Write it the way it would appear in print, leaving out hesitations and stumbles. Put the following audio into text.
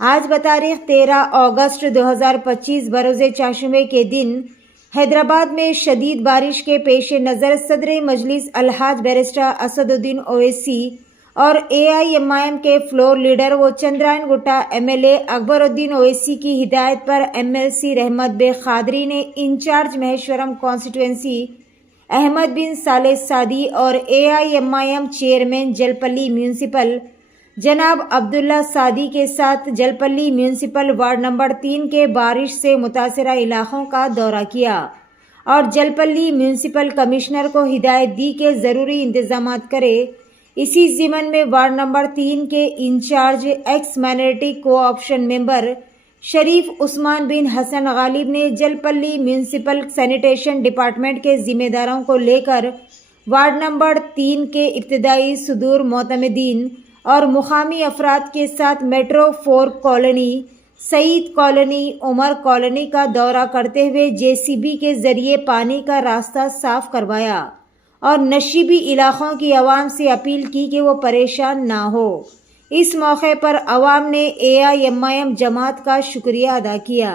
आज बतारीख 13 अगस्त 2025 बरोज़ चाशुमे के दिन हैदराबाद में शदीद बारिश के पेश नज़र सदर मजलिस अलहाज बैरिस्टर असदुद्दीन ओवैसी और AIMIM के फ्लोर लीडर व चंद्रायन गुट्टा MLA अकबरुद्दीन ओवैसी की हिदायत पर MLC रहमत बे खादरी ने इंचार्ज महेश्वरम कॉन्स्टिट्यूंसी अहमद बिन साले सादी और AIMIM चेयरमैन जलपल्ली म्यूनसिपल जनाब अब्दुल्ला सादी के साथ जलपल्ली म्यूनसिपल वार्ड नंबर 3 के बारिश से मुतासरा इलाकों का दौरा किया और जलपल्ली म्यूनसिपल कमिश्नर को हिदायत दी कि ज़रूरी इंतजाम करे। इसी ज़िमन में वार्ड नंबर 3 के incharge ex minority co-option member Sharif Usman bin Hasan Ghalib ने जलपल्ली म्यूनसिपल सैनिटेशन डिपार्टमेंट के जिम्मेदारों को लेकर वार्ड नंबर 3 के इब्तदाई सुदूर मोतमदीन और मुकामी अफराद के साथ metro 4 colony, Saeed colony, Umar colony का दौरा करते हुए JCB के ज़रिए पानी का रास्ता साफ करवाया और नशीबी इलाकों की आवाम से अपील की कि वो परेशान ना हो। इस मौके पर आवाम ने AIMIM जमात का शुक्रिया अदा किया।